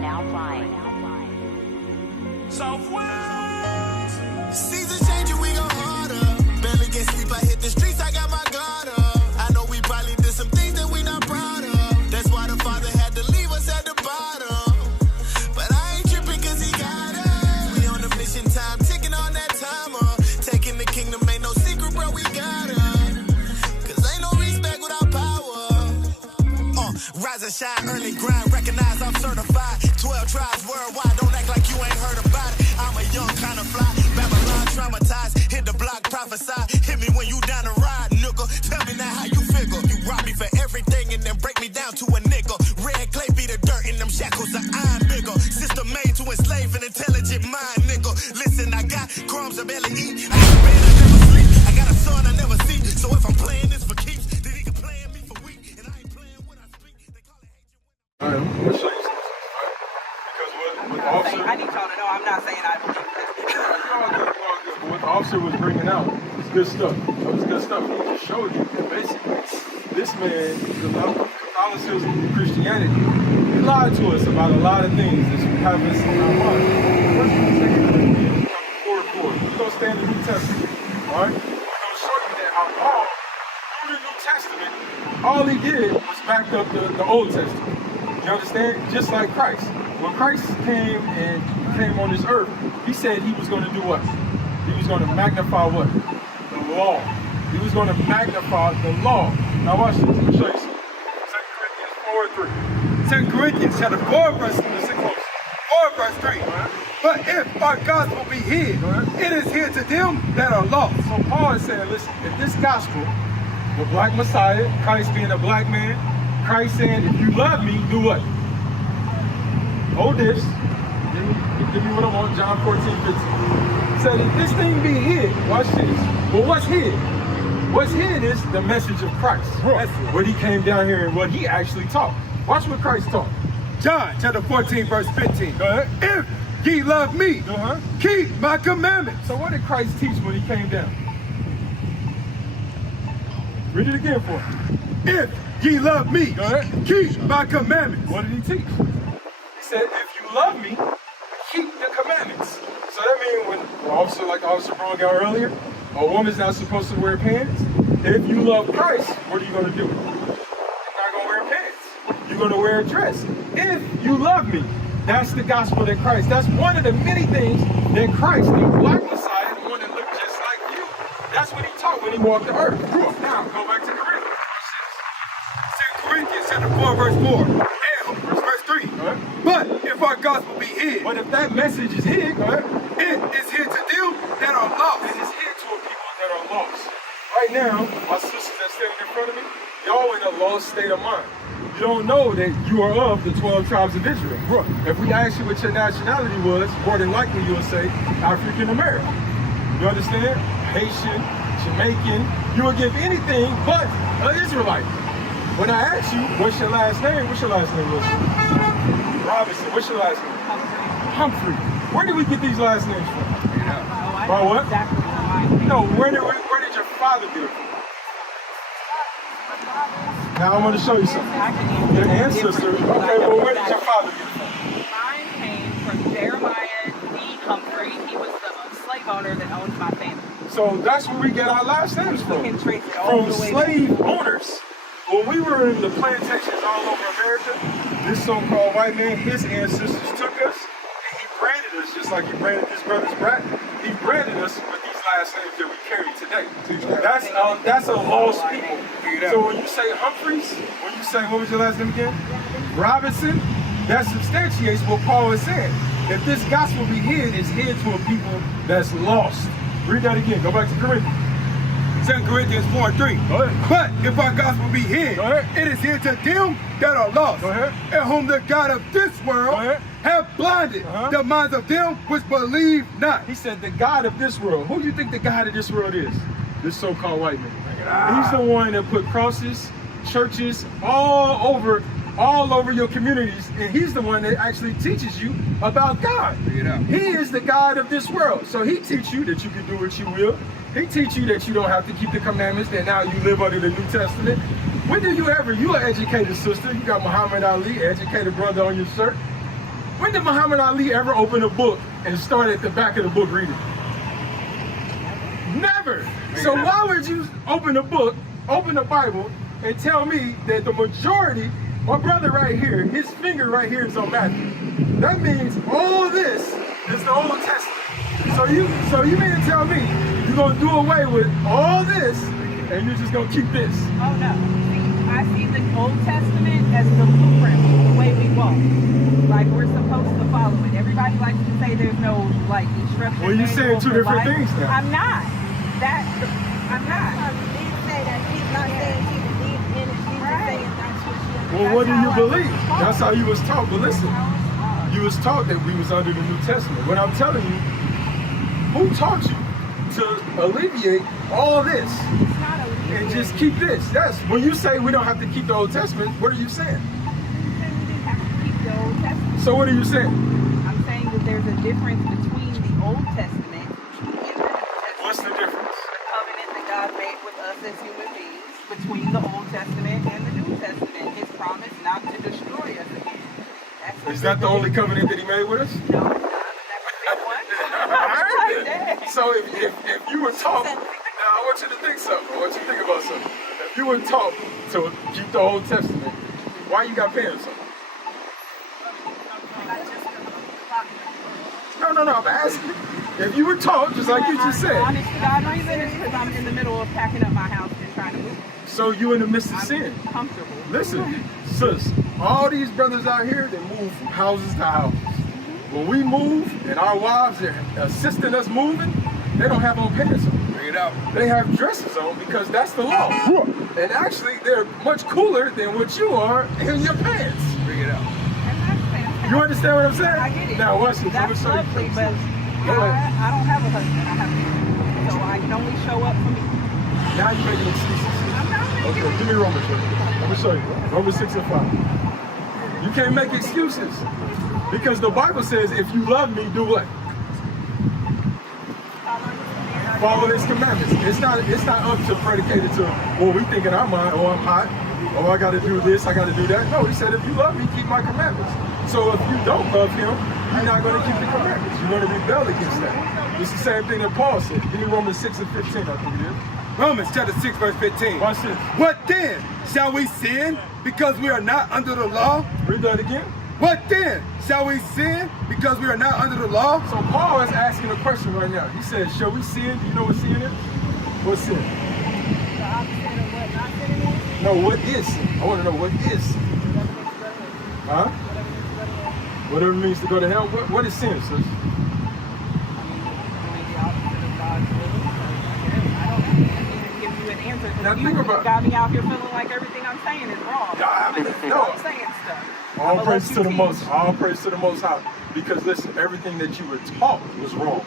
now flying. Southwest. Seasons changing, we go harder. Barely get sleep, I hit the streets, I got my guard up. I know we probably did some things that we not proud of. That's why the Father had to leave us at the bottom. But I ain't tripping cause he got us. We on a mission, time ticking on that timer. Taking the kingdom ain't no secret, bro, we got us. Cause ain't no respect without power. Rise and shine, early grind, recognize I'm certified. 12 tribes worldwide, don't act like you ain't heard about it. I'm a young kind of fly, Babylon traumatized. Hit the block, prophesy. Hit me when you down the ride, nickel. Tell me now how you figure. You rob me for everything and then break me down to a nickel. Red clay be the dirt and them shackles are iron bigger. System made to enslave an intelligent mind, nickel. Listen, I got crumbs I barely eat. I got a bed I never sleep. I got a son I never see. So if I'm playing this for keeps, then he can play me for weak. And I ain't playing what I speak. They call it hate. All right, I'm gonna show you something, right? Because what the officer, I need y'all to know I'm not saying I believe this. all good. But what the officer was bringing out is good stuff. So it's good stuff. He just showed you that basically this man, the level of Catholicism and Christianity, he lied to us about a lot of things that have us in our mind. First, Corinthians 4:4. We're gonna stand in the New Testament. All right? We're gonna show you that how Paul, through the New Testament, all he did was back up the Old Testament. You understand? Just like Christ. When Christ came on this earth, he said he was going to do what? He was going to magnify what? The law. He was going to magnify the law. Now watch this. Let me show you something. 2 Corinthians 4:3. 2 Corinthians chapter 4 verse 3. But if our gospel be hid, it is hid to them that are lost. So Paul is saying, listen, if this gospel, the black Messiah, Christ being a black man, Christ saying, if you love me, do what? Hold this. Give me what I want, John 14:15. Said, if this thing be hid, watch this. Well, what's hid? What's hid is the message of Christ. That's what he came down here and what he actually taught. Watch what Christ taught. John chapter 14, verse 15. Go ahead. If ye love me, keep my commandments. So what did Christ teach when he came down? Read it again for me. If ye love me, keep my commandments. What did he teach? He said, if you love me, keep the commandments. So that means when officer, like Officer brought out earlier, a woman's not supposed to wear pants. If you love Christ, what are you going to do? You're not going to wear pants. You're going to wear a dress. If you love me, that's the gospel that Christ. That's one of the many things that Christ, the black Messiah, the one that looked just like you, that's what he taught when he walked the earth. Now, go back to Corinthians. 2 Corinthians chapter 4, verse 4. And verse 3. But if our gospel be hid, but if that message is hid, it is hid to them that are lost. It is hid to a people that are lost. Right now, my sisters that standing in front of me, y'all in a lost state of mind. You don't know that you are of the 12 tribes of Israel. If we ask you what your nationality was, more than likely you will say African American. You understand? Haitian, Jamaican, you will give anything but an Israelite. When I ask you, what's your last name? What's your last name, Wilson? Robinson. What's your last name? Humphrey. Where did we get these last names from? By what? No, where did your father get it from? Now I want to show you something. Your ancestor. Okay, well, where did your father get it from? Mine came from Jeremiah D. Humphrey. He was the slave owner that owned my family. So that's where we get our last names from. We can trace it all From the way slave back. owners. When we were in the plantations all over America, this so-called white man, his ancestors took us and he branded us just like he branded his brother's brat. He branded us with these last names that we carry today. That's a lost people. So when you say Humphreys, when you say, what was your last name again? Robinson, that substantiates what Paul is saying. If this gospel be hid, it's hid to a people that's lost. Read that again. Go back to Corinthians. 2 Corinthians 4:3. But if our gospel be hid, it is hid to them that are lost, and whom the God of this world have blinded the minds of them which believe not. He said the God of this world. Who do you think the God of this world is? This so-called white man. He's the one that put crosses, churches all over your communities, and he's the one that actually teaches you about God. He is the God of this world. So he teaches you that you can do what you will. He teach you that you don't have to keep the commandments, that now you live under the New Testament. When do you ever, you an educated sister, you got Muhammad Ali, educated brother on your shirt. When did Muhammad Ali ever open a book and start at the back of the book reading? Never. So why would you open a book, open the Bible, and tell me that the majority, my brother right here, his finger right here is on Matthew? That means all this is the Old Testament. So you mean to tell me you're gonna do away with all this and you're just gonna keep this? Oh no. I see the Old Testament as the blueprint, the way we walk. Like we're supposed to follow it. Everybody likes to say there's no like instruction. Well, you're saying two different things now. I'm not. I'm not. He say that he's not saying he believes in it. He's just saying that's what she. Well, what do you believe? That's how you was taught. But listen, you was taught that we was under the New Testament. What I'm telling you, who taught you to alleviate all this and just keep this? That's when you say we don't have to keep the Old Testament. What are you saying? We didn't have to keep the Old Testament. So what are you saying? I'm saying that there's a difference between the Old Testament and the New Testament. What's the difference? The covenant that God made with us as human beings between the Old Testament and the New Testament. His promise not to destroy us again. Is that the only covenant that he made with us? No, it's not. That's one. So if you were taught, now I want you to think something. I want you to think about something. If you were taught to keep the Old Testament, why you got pants on? No, I'm asking. If you were taught, just like you just said. Honest to God reason is because I'm in the middle of packing up my house and trying to move. So you in the midst of sin. I'm comfortable. Listen, sis, all these brothers out here, they move from houses to houses. When we move and our wives are assisting us moving, they don't have on pants on. Bring it out. They have dresses on because that's the law. And actually, they're much cooler than what you are in your pants. Bring it out. You understand what I'm saying? I get it. Now watch this. That's lovely, but I don't have a husband. I have kids. So I can only show up for me. Now you're making excuses. I'm not making Okay, give me Romans. Let me show you. Romans 6 and 5. You can't make excuses. Because the Bible says, if you love me, do what? Follow his commandments. It's not up to predicated to what we think in our mind, oh, I'm hot, oh, I got to do this, I got to do that. No, he said, if you love me, keep my commandments. So if you don't love him, you're not going to keep the commandments. You're going to rebel against that. It's the same thing that Paul said. Give me Romans 6 and 15, I think it is. Romans chapter 6, verse 15. Watch this. What then? Shall we sin because we are not under the law? Read that again. What then? Shall we sin because we are not under the law? So Paul is asking a question right now. He says, shall we sin? Do you know what sin is? What's sin? The opposite of what not sinning is? No, what is sin? I want to know what is sin. Huh? Whatever it means to go to hell. What is sin, sis? Now think about it. Got me out here feeling like everything I'm saying is wrong. No. I'm saying stuff. All praise to the Most High. Because listen, everything that you were taught was wrong.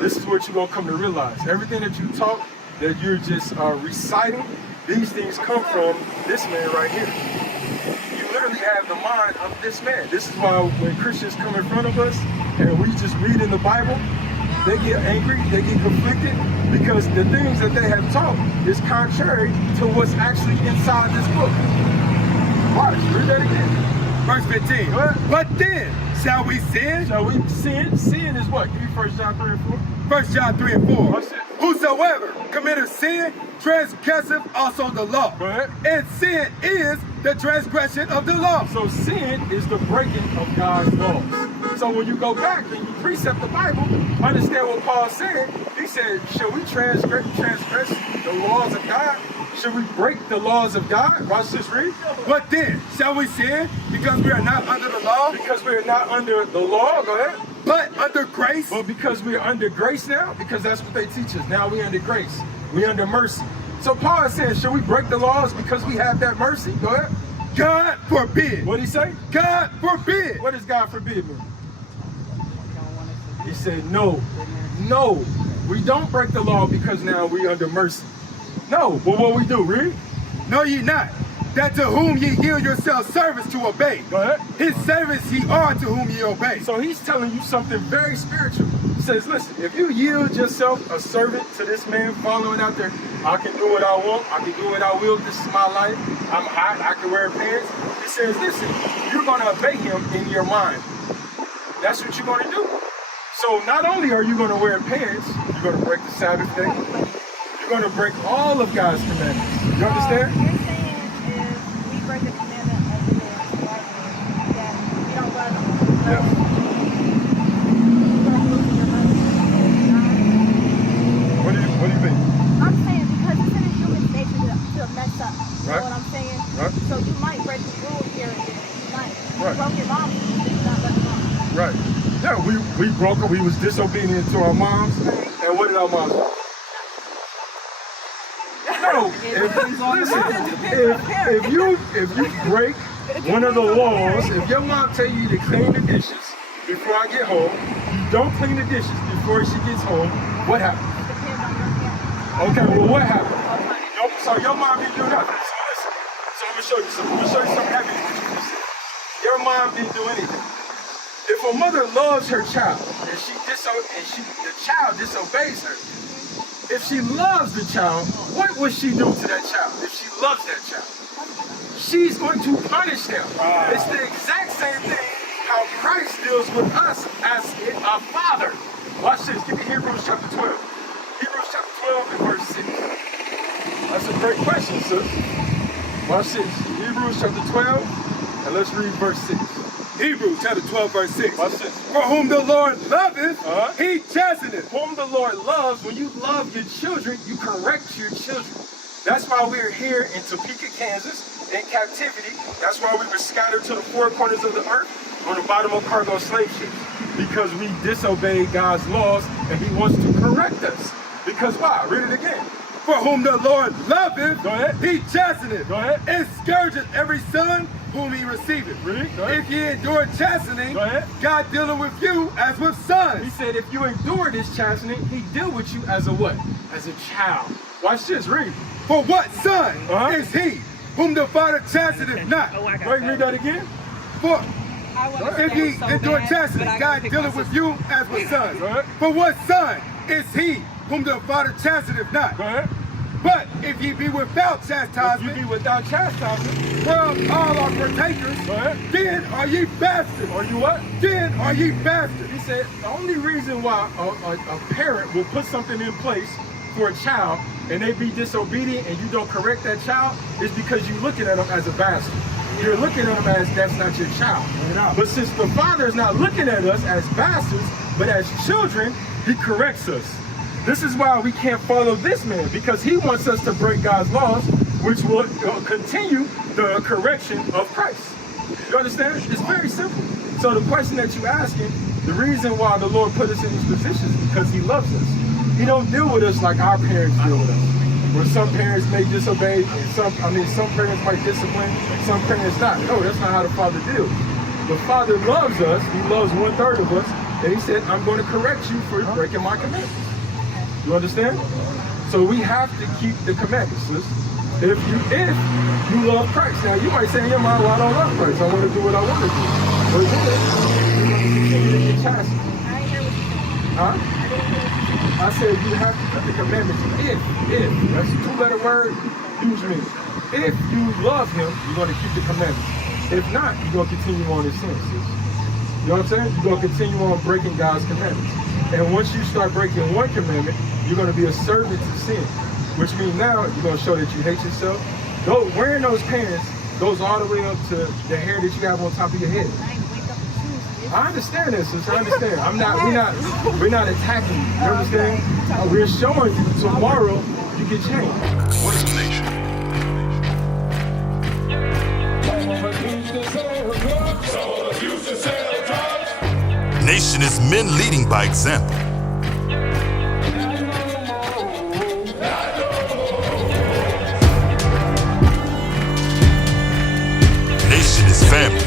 This is what you're going to come to realize. Everything that you taught, that you're just reciting, these things come from this man right here. You literally have the mind of this man. This is why when Christians come in front of us and we just read in the Bible, they get angry, they get conflicted, because the things that they have taught is contrary to what's actually inside this book. Watch, read that again. Verse 15. What then? Shall we sin? Shall we sin? Sin is what? Give me 1 John 3 and 4. 1 John 3 and 4. What's that? Whosoever committeth sin transgresseth also the law. Go ahead. And sin is the transgression of the law. So sin is the breaking of God's laws. So when you go back and you precept the Bible, understand what Paul said. He said, shall we transgress the laws of God? Should we break the laws of God? Watch this, read. What then? Shall we sin because we are not under the law? Because we are not under the law, go ahead. But under grace? Well, because we are under grace now, because that's what they teach us. Now we under grace. We under mercy. So Paul is saying, should we break the laws because we have that mercy? Go ahead. God forbid. What did he say? God forbid. What does God forbid mean? He said, no, we don't break the law because now we under mercy. No, but what we do, read? Know ye not that to whom ye yield yourselves service to obey? Go ahead. His servants ye are to whom ye obey. So he's telling you something very spiritual. He says, listen, if you yield yourself a servant to this man following out there, I can do what I want, I can do what I will, this is my life, I'm hot, I can wear pants. He says, listen, you're going to obey him in your mind. that's what you're going to do. So not only are you going to wear pants, you're going to break the Sabbath day. You're going to break all of God's commandments. You understand? You're saying is we break the commandment of the Lord, right? That we don't love him. Yeah. What do you mean? I'm saying because it's in a human nature to mess up. You Right. know what I'm saying? Right. So you might break the rule here and there. You might. Right. You broke your mom, you did not let your mom. Right. Yeah, we broke it. We was disobedient to our moms. And what did our moms do? No. If you break one of the laws, if your mom tell you to clean the dishes before I get home, you don't clean the dishes before she gets home, what happens? Depends on your parents. Okay, well what happened? So your mom didn't do nothing. So listen. So I'm gonna show you something. I'm gonna show you something heavy that you just said. Your mom didn't do anything. If a mother loves her child and the child disobeys her, if she loves the child, what would she do to that child if she loves that child? She's going to punish them. It's the exact same thing how Christ deals with us as a father. Watch this. Give me Hebrews chapter 12. Hebrews chapter 12 and verse 6. That's a great question, sis. Watch this. Hebrews chapter 12 and let's read verse 6. Hebrews chapter 12, verse 6. Watch this. For whom the Lord loveth, he chasteneth. Whom the Lord loves, when you love your children, you correct your children. That's why we're here in Topeka, Kansas, in captivity. That's why we were scattered to the four corners of the earth on the bottom of cargo slave ships. Because we disobeyed God's laws and he wants to correct us. Because why? Read it again. For whom the Lord loveth, Go ahead. he chasteneth. Go ahead. And scourgeth every son whom he receiveth. Read. Go ahead. If ye endure chastening, Go ahead. God dealing with you as with He sons. said if you endure this chastening, he deal with you as a what? As a child. Watch this. Read. For what son is he whom the Father chasteneth not? Wait, read that again. For I wanna if say ye it so endure bad, chastening, but I gotta God pick dealing my with sister. you as with sons. Go ahead. For what son is he whom the Father chasteneth not? Go ahead. But if ye be without If you chastisement, be without chastisement, whereof all are partakers, go ahead. then are ye bastards. Are you what? Then are ye bastards. He said the only reason why a parent will put something in place for a child and they be disobedient and you don't correct that child is because you're looking at them as a bastard. You're looking at them as that's not your child. But since the Father is not looking at us as bastards, but as children, he corrects us. This is why we can't follow this man, because he wants us to break God's laws, which will continue the correction of Christ. You understand? It's very simple. So the question that you're asking, the reason why the Lord put us in these positions is because he loves us. He don't deal with us like our parents deal with us. Where some parents may disobey, and some parents might discipline, some parents not. No, that's not how the Father deals. The Father loves us. He loves 1/3 of us. And he said, I'm going to correct you for breaking my commandments. You understand? So we have to keep the commandments, sis. If you love Christ. Now you might say in your mind, well, I don't love Christ. I want to do what I want to do. But then you're going to continue to get chastened. I didn't hear what you said. Huh? I said you have to keep the commandments. If, that's a two-letter word, huge meaning. If you love him, you're going to keep the commandments. If not, you're going to continue on in sin, sis. You know what I'm saying? You're going to continue on breaking God's commandments. And once you start breaking one commandment, you're going to be a servant to sin. Which means now you're going to show that you hate yourself. Wearing those pants goes all the way up to the hair that you have on top of your head. I didn't wake up and choose. I understand this, sis. I understand. We're not attacking you. You understand? We're showing you tomorrow you can change. What is nation? Nation is men leading by example. Nation is family.